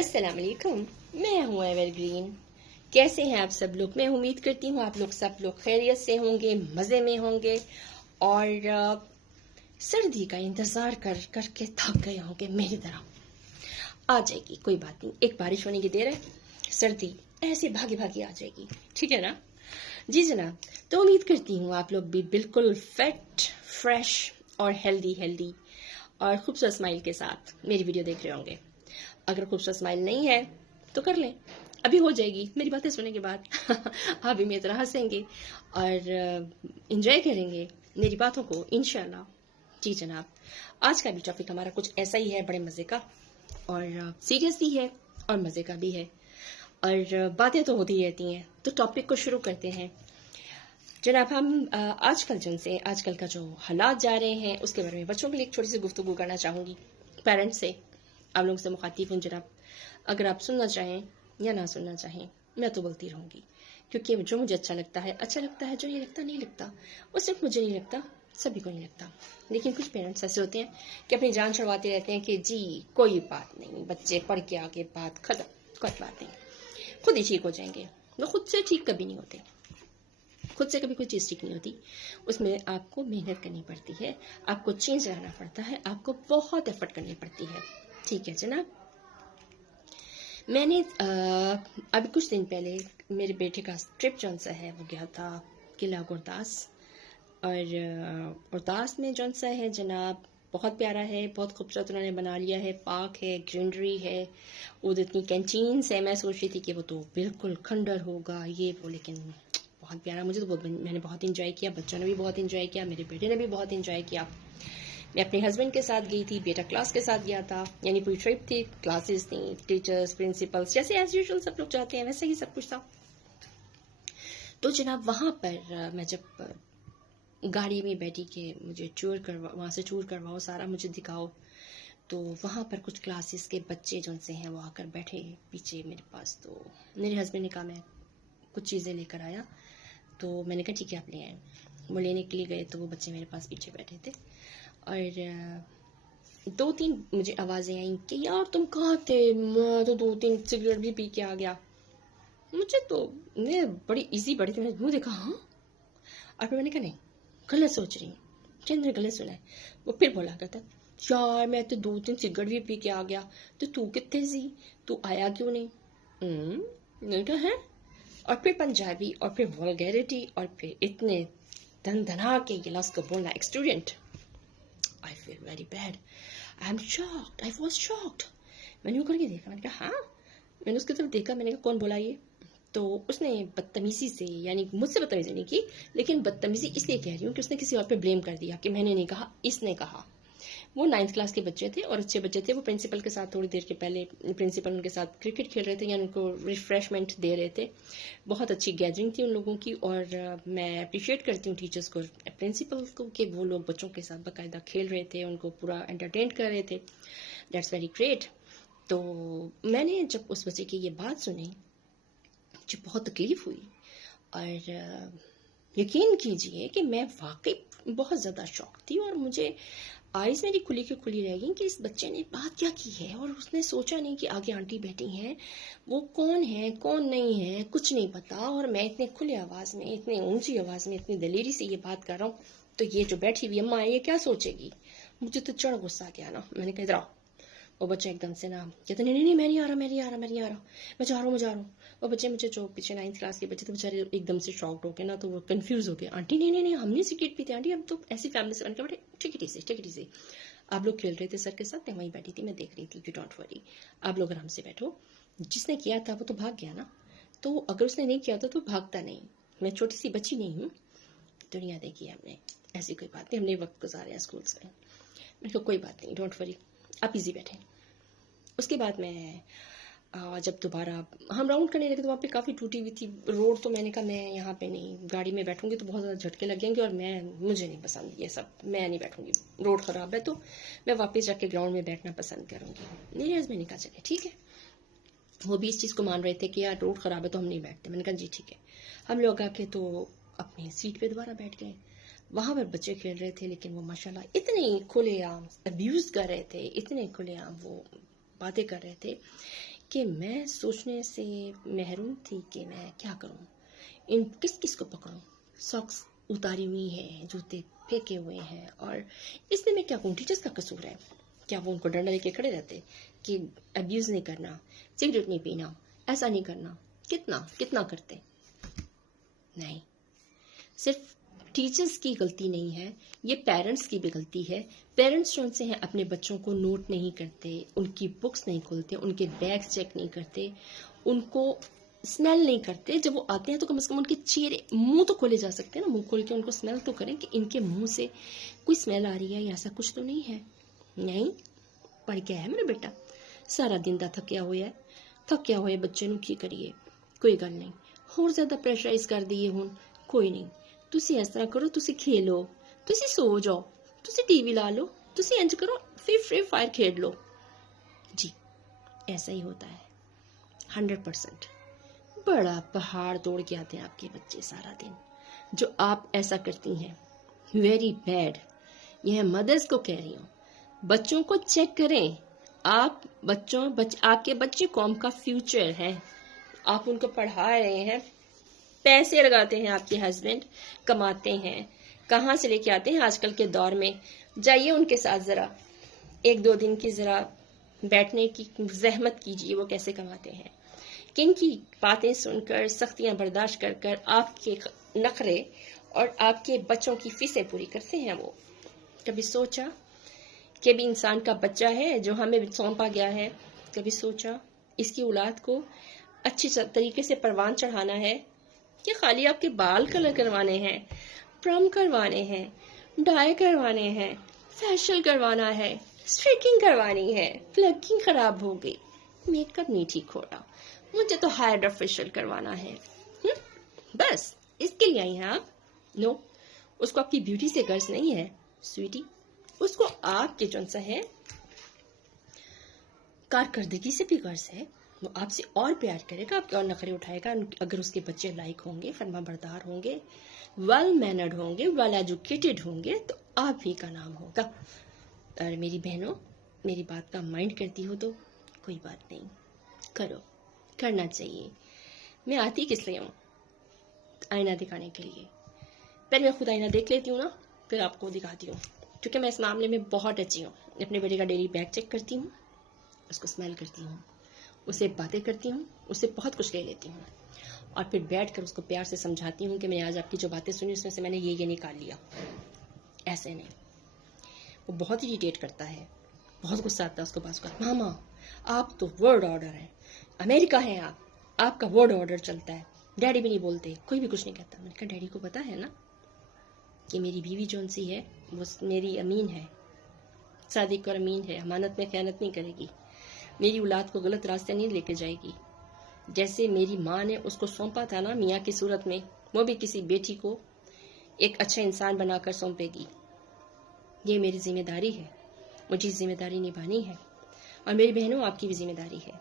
अस्सलाम वालेकुम। मैं हूँ एवरग्रीन। कैसे हैं आप सब लोग? मैं उम्मीद करती हूँ आप लोग सब लोग खैरियत से होंगे, मज़े में होंगे और सर्दी का इंतज़ार कर करके थक गए होंगे मेरी तरह। आ जाएगी, कोई बात नहीं, एक बारिश होने की देर है, सर्दी ऐसे भागी भागी आ जाएगी, ठीक है ना? जी जनाब। तो उम्मीद करती हूँ आप लोग भी बिल्कुल फिट, फ्रेश और हेल्दी हेल्दी और खूबसूरत स्माइल के साथ मेरी वीडियो देख रहे होंगे। अगर खूबसूरत स्माइल नहीं है तो कर लें, अभी हो जाएगी मेरी बातें सुनने के बाद। आप भी मेरी तरह हंसेंगे और इंजॉय करेंगे मेरी बातों को इंशाल्लाह। जी जनाब, आज का भी टॉपिक हमारा कुछ ऐसा ही है, बड़े मज़े का और सीरियस भी है और मज़े का भी है और बातें तो होती रहती हैं। तो टॉपिक को शुरू करते हैं जनाब। हम आजकल का जो हालात जा रहे हैं उसके बारे में बच्चों के लिए एक छोटी सी गुफ्तगू करना चाहूँगी, पेरेंट्स से, आप लोगों से मुखातिब हूँ जनाब। अगर आप सुनना चाहें या ना सुनना चाहें, मैं तो बोलती रहूँगी, क्योंकि जो मुझे अच्छा लगता है, जो नहीं लगता नहीं लगता। वो सिर्फ मुझे नहीं लगता, सभी को नहीं लगता। लेकिन कुछ पेरेंट्स ऐसे होते हैं कि अपनी जान छुड़वाते रहते हैं कि जी कोई बात नहीं, बच्चे पढ़ के आगे बात खत्म, कोई बात नहीं, खुद ही ठीक हो जाएंगे। वो खुद से ठीक कभी नहीं होते, खुद से कभी कोई चीज़ ठीक नहीं होती। उसमें आपको मेहनत करनी पड़ती है, आपको चेंज रहना पड़ता है, आपको बहुत एफर्ट करनी पड़ती है। ठीक है जनाब। मैंने अभी कुछ दिन पहले मेरे बेटे का ट्रिप जौन सा है वो गया था किला गुरदास। और गुरदास में जौन सा है जनाब, बहुत प्यारा है, बहुत खूबसूरत उन्होंने बना लिया है, पार्क है, ग्रीनरी है, उधर इतनी कैंटीन्स है। मैं सोच रही थी कि वो तो बिल्कुल खंडर होगा ये वो, लेकिन बहुत प्यारा, मुझे तो बहुत, मैंने बहुत इंजॉय किया, बच्चों ने भी बहुत इंजॉय किया, मेरे बेटे ने भी बहुत इंजॉय किया। मैं अपने हस्बैंड के साथ गई थी, बेटा क्लास के साथ गया था, यानी पूरी ट्रिप थी, क्लासेस थी, टीचर्स, प्रिंसिपल्स, जैसे एज यूजुअल सब लोग जाते हैं वैसे ही सब कुछ था। तो जनाब वहाँ पर मैं जब गाड़ी में बैठी के मुझे वहाँ से टूर करवाओ, सारा मुझे दिखाओ, तो वहाँ पर कुछ क्लासेस के बच्चे जो से हैं वो आकर बैठे पीछे मेरे पास। तो मेरे हस्बैंड ने कहा मैं कुछ चीज़ें लेकर आया, तो मैंने कहा ठीक है आप ले आए। वो लेने के लिए गए तो वो बच्चे मेरे पास पीछे बैठे थे और दो तीन मुझे आवाज़ें आई कि यार तुम कहाँ थे, मैं तो 2-3 सिगरेट भी पी के आ गया। मुझे तो, मैं बड़ी इजी बड़ी थी, मैंने मुँह देखा हाँ, और फिर मैंने कहा नहीं, गलत सोच रही हूँ, शायद मैंने गलत सुना है। वो फिर बोला करता यार मैं तो 2-3 सिगरेट भी पी के आ गया, तो तू कितने सी, तू आया क्यों नहीं? नहीं तो है। और फिर पंजाबी और फिर वल्गैरिटी और फिर इतने धन धना के ये लफ्ज़ को बोलना, एक student. I feel very bad, I am shocked, I was shocked. मैंने यूँ करके देखा, मैंने कहा हाँ, मैंने उसकी तरफ देखा, मैंने कहा कौन बोला ये? तो उसने बदतमीजी से, यानी मुझसे बदतमीजी नहीं की, लेकिन बदतमीजी इसलिए कह रही हूँ कि उसने किसी और पे ब्लेम कर दिया कि मैंने नहीं कहा, इसने कहा। वो 9th क्लास के बच्चे थे और अच्छे बच्चे थे। वो प्रिंसिपल के साथ थोड़ी देर के पहले प्रिंसिपल उनके साथ क्रिकेट खेल रहे थे, या उनको रिफ्रेशमेंट दे रहे थे। बहुत अच्छी गैदरिंग थी उन लोगों की और मैं अप्रिशिएट करती हूँ टीचर्स को, प्रिंसिपल को, कि वो लोग बच्चों के साथ बाकायदा खेल रहे थे, उनको पूरा एंटरटेन कर रहे थे। That's very great. तो मैंने जब उस बच्चे की ये बात सुनी, मुझे बहुत तकलीफ हुई और यकीन कीजिए कि मैं वाकई बहुत ज़्यादा शॉक थी और मुझे आइज़ मेरी खुली की खुली रह गई कि इस बच्चे ने बात क्या की है। और उसने सोचा नहीं कि आगे आंटी बैठी हैं, वो कौन है कौन नहीं है कुछ नहीं पता, और मैं इतने खुले आवाज़ में, इतनी ऊंची आवाज़ में, इतनी दलेरी से ये बात कर रहा हूँ, तो ये जो बैठी हुई अम्मा है ये क्या सोचेगी? मुझे तो चढ़ गुस्सा आ गया ना। मैंने कहा इधर आओ। वो बच्चा एकदम से ना कहते नहीं नहीं नहीं, मैं नहीं आ रहा, मैं नहीं आ रहा, मैं नहीं आ रहा, मैं जा रहा हूँ, मैं जा रहा हूँ। वो बच्चे मुझे जो पीछे 9th क्लास के बच्चे थे बेचारे एकदम से शॉक्ड हो गए ना, तो वो कंफ्यूज हो गए। आंटी नहीं नहीं नहीं, हमने सिगरेट पीते आंटी, हम तो ऐसी फैमिली से बन के बड़े, ठीक है ठीक है, आप लोग खेल रहे थे सर के साथ, मैं वहीं बैठी थी, मैं देख रही थी, यू डोंट वरी, आप लोग आराम से बैठो। जिसने किया था वो तो भाग गया ना, तो अगर उसने नहीं किया था तो भागता नहीं। मैं छोटी सी बच्ची नहीं हूँ, दुनिया देखी है हमने, ऐसी कोई बात नहीं, हमने वक्त गुजारे हैं स्कूल्स में। मैंने कहा कोई बात नहीं, डोंट वरी, आप इजी बैठे। उसके बाद मैं जब दोबारा हम राउंड करने लगे तो वहाँ पे काफ़ी टूटी हुई थी रोड, तो मैंने कहा मैं यहाँ पे नहीं, गाड़ी में बैठूंगी तो बहुत ज़्यादा झटके लग जाएंगे और मुझे नहीं पसंद ये सब, मैं नहीं बैठूंगी, रोड ख़राब है, तो मैं वापस जाके ग्राउंड में बैठना पसंद करूँगी। मेरे हस्बैंड ने कहा चले ठीक है, वो भी इस चीज़ को मान रहे थे कि यार रोड ख़राब है तो हम नहीं बैठते। मैंने कहा जी ठीक है। हम लोग आके तो अपनी सीट पे दोबारा बैठ गए। वहाँ पर बच्चे खेल रहे थे, लेकिन वो माशाल्लाह इतने खुलेआम अब्यूज़ कर रहे थे, इतने खुलेआम वो बातें कर रहे थे कि मैं सोचने से महरूम थी कि मैं क्या करूं, इन किस किस को पकड़ूं। सॉक्स उतारी हुई है, जूते फेंके हुए हैं, और इसमें मैं क्या कहूँ, टीचर्स का कसूर है। क्या वो उनको डंडा लेके खड़े रहते कि अब्यूज़ नहीं करना, सिगरेट नहीं पीना, ऐसा नहीं करना। कितना कितना करते। नहीं, सिर्फ टीचर्स की गलती नहीं है, ये पेरेंट्स की भी गलती है। पेरेंट्स जो उनसे हैं अपने बच्चों को नोट नहीं करते, उनकी बुक्स नहीं खोलते, उनके बैग चेक नहीं करते, उनको स्मेल नहीं करते। जब वो आते हैं तो कम से कम उनके चेहरे, मुंह तो खोले जा सकते हैं ना, मुंह खोल के उनको स्मेल तो करें कि इनके मुंह से कोई स्मेल आ रही है या ऐसा कुछ तो नहीं है। नहीं, पढ़ के है मेरा बेटा, सारा दिन दा थकिया होया बच्चे ਨੂੰ ਕੀ ਕਰੀਏ। कोई गल नहीं, होर ज़्यादा प्रेशराइज कर दिए हुण, कोई नहीं, तुसी इस तरह करो, तुसी खेलो, तुसी सो जाओ, तुसी टीवी ला लो, तुसी इंज करो, फिर फ्री फायर खेल लो। जी, ऐसा ही होता है 100%। बड़ा पहाड़ तोड़ के आते हैं आपके बच्चे सारा दिन, जो आप ऐसा करती हैं। Very bad. यह मदर्स को कह रही हूँ, बच्चों को चेक करें। आप आपके बच्चे कौम का फ्यूचर है। आप उनको पढ़ा रहे हैं, पैसे लगाते हैं, आपके हस्बैंड कमाते हैं, कहाँ से लेके आते हैं आजकल के दौर में। जाइए उनके साथ ज़रा 1-2 दिन की ज़रा बैठने की जहमत कीजिए, वो कैसे कमाते हैं, किन की बातें सुनकर, सख्तियां बर्दाश्त कर कर आपके नखरे और आपके बच्चों की फीसें पूरी करते हैं वो। कभी सोचा कि भी इंसान का बच्चा है जो हमें सौंपा गया है, कभी सोचा इसकी औलाद को अच्छी तरीके से परवान चढ़ाना है कि खाली आपके बाल कलर करवाने हैं, प्रम करवाने हैं, डाई करवाने हैं, फेशियल करवाना है, स्ट्रेकिंग करवानी है, प्लकिंग खराब हो गई, मेकअप नहीं ठीक हो रहा, मुझे तो हायर फेशियल करवाना है। बस इसके लिए आई हैं आप? नो, उसको आपकी ब्यूटी से गर्ज नहीं है स्वीटी, उसको आपके जो सा है कारकर्दगी से भी गर्ज है। वो आपसे और प्यार करेगा, आपके और नखरे उठाएगा अगर उसके बच्चे लाइक होंगे, फरमा बरदार होंगे, वेल मैनर्ड होंगे, वेल एजुकेटेड होंगे, तो आप ही का नाम होगा। और मेरी बहनों, मेरी बात का माइंड करती हो तो कोई बात नहीं, करो, करना चाहिए। मैं आती किस लिए हूँ? आईना दिखाने के लिए। पहले मैं खुद आईना देख लेती हूँ ना, फिर आपको दिखाती हूँ, क्योंकि मैं इस मामले में बहुत अच्छी हूँ। अपने बेटे का डेली बैग चेक करती हूँ, उसको स्मेल करती हूँ, उससे बातें करती हूँ, उससे बहुत कुछ ले लेती हूँ, और फिर बैठ कर उसको प्यार से समझाती हूँ कि मैंने आज आपकी जो बातें सुनी उसमें से मैंने ये निकाल लिया। ऐसे नहीं, वो बहुत इरिटेट करता है, बहुत गुस्सा आता है उसको बात का। मामा आप तो वर्ड ऑर्डर है, अमेरिका है आप, आपका वर्ड ऑर्डर चलता है, डैडी भी नहीं बोलते, कोई भी कुछ नहीं कहता। मैंने कहा डैडी को पता है ना कि मेरी बीवी जौन सी है वो मेरी अमीन है, सादिक और अमीन है, अमानत में ख़यानत नहीं करेगी, मेरी औलाद को गलत रास्ते नहीं लेके जाएगी। जैसे मेरी माँ ने उसको सौंपा था ना मियाँ की सूरत में, वो भी किसी बेटी को एक अच्छा इंसान बनाकर सौंपेगी। ये मेरी जिम्मेदारी है, मुझे जिम्मेदारी निभानी है, और मेरी बहनों आपकी भी जिम्मेदारी है।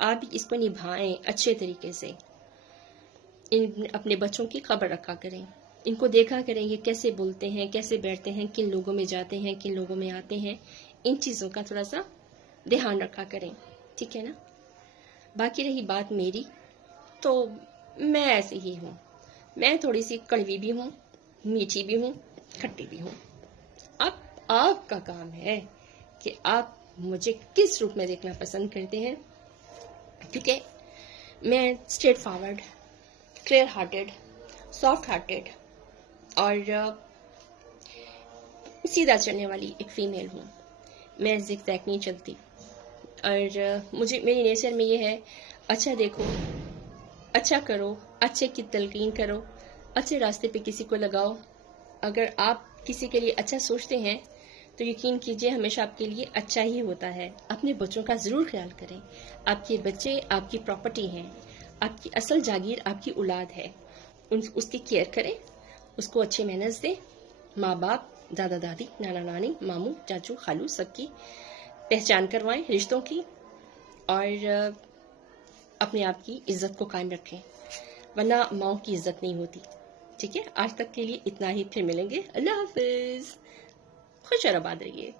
आप इसको निभाएं अच्छे तरीके से। अपने बच्चों की खबर रखा करें, इनको देखा करें ये कैसे बोलते हैं, कैसे बैठते हैं, किन लोगों में जाते हैं, किन लोगों में आते हैं, इन चीज़ों का थोड़ा सा ध्यान रखा करें, ठीक है ना। बाकी रही बात मेरी, तो मैं ऐसे ही हूँ, मैं थोड़ी सी कड़वी भी हूँ, मीठी भी हूँ, खट्टी भी हूँ। अब आपका काम है कि आप मुझे किस रूप में देखना पसंद करते हैं, क्योंकि मैं straight forward, clear hearted, soft hearted और सीधा चलने वाली एक फीमेल हूँ। मैं ज़िगज़ैग नहीं चलती, और मुझे मेरी नेचर में ये है, अच्छा देखो, अच्छा करो, अच्छे की तलकीन करो, अच्छे रास्ते पे किसी को लगाओ। अगर आप किसी के लिए अच्छा सोचते हैं तो यकीन कीजिए हमेशा आपके लिए अच्छा ही होता है। अपने बच्चों का ज़रूर ख्याल करें, आपके बच्चे आपकी प्रॉपर्टी हैं, आपकी असल जागीर आपकी औलाद है, उसकी केयर करें, उसको अच्छे मैनर्स दें। माँ बाप, दादा दादी, नाना नानी, मामू चाचू खालू सबकी पहचान करवाएं, रिश्तों की, और अपने आप की इज्जत को कायम रखें, वरना माओ की इज्जत नहीं होती। ठीक है, आज तक के लिए इतना ही, फिर मिलेंगे। अल्लाह हाफिज, खुश और आबाद रहिए।